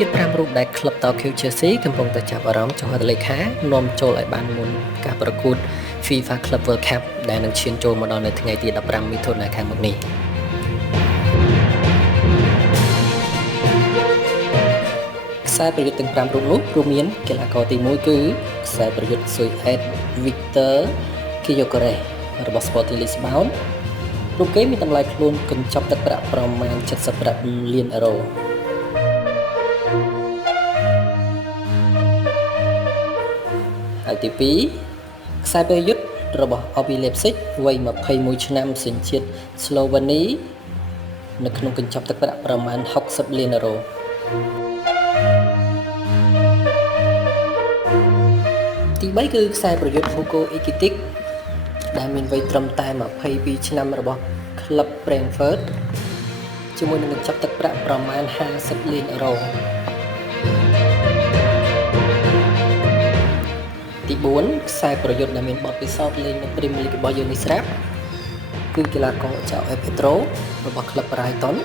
យុទ្ធ5រូបដែលក្លឹប Tokyo Chelsea កំពុងតែចាប់អារម្មណ៍ចុះហត្ថលេខានាំចូលឲ្យបានមុនការប្រកួត FIFA Club World Cup ដែលនឹងឈានចូលមកដល់នៅថ្ងៃទី15មិថុនាខាងមុខនេះខ្សែប្រយុទ្ធទាំង5រូបនោះរួមមានកីឡាករទី1គឺខ្សែប្រយុទ្ធស៊ុយអេត Victor Gyökeres របស់ Sporting Lisbon រូបគេមានតម្លៃខ្លួនកញ្ចប់ទឹកប្រាក់ប្រមាណ75លានអឺរ៉ូហើយទី2ខ្សែប្រយុទ្ធរបស់ RB Leipzig វ័យ21ឆ្នាំសញ្ជាតិស្លូវេនីនៅក្នុងកញ្ចប់ទឹកប្រាក់ប្រមាណ60លានអឺរ៉ូទី3គឺខ្សែប្រយុទ្ធ Hugo Ekitike ដែលមានវ័យត្រឹមតែ22ឆ្នាំរបស់ក្លឹប Brentford ជាមួយនឹងកញ្ចប់ទឹកប្រាក់ប្រមាណ50លានអឺរ៉ូទី4ខ្សែប្រយុទ្ធដែលមានបទពិសោធន៍លេងនៅ Premier League របស់យើងនេះស្រាប់គឺកីឡាករ Joao Pedro របស់ក្លឹប Brighton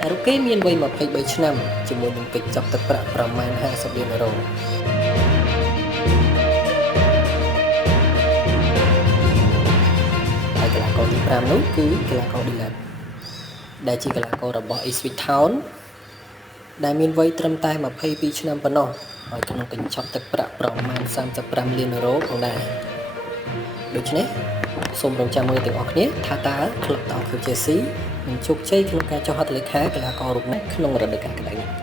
ហើយរូបគេមានវ័យ23ឆ្នាំជាមួយនឹងកញ្ចប់ទឹកប្រាក់ប្រមាណ50លានអឺរ៉ូហើយកីឡាករទី5នោះគឺកីឡាករ Dylan ដែលជាកីឡាកររបស់ Ipswich Town ដែលមានវ័យត្រឹមតែ22ឆ្នាំប៉ុណ្ណោះហើយក្នុងកញ្ចប់ទឹកប្រាក់ប្រមាណ35លានអឺរ៉ូផងដែរដូច្នេះសូមរងចាំមើលទាំងអស់គ្នាថាតើក្លឹប Tokyo Chelsea នឹងជោគជ័យក្នុងការចុះហត្ថលេខាកីឡាកររូបនេះក្នុងរដូវកាលក្តៅនេះ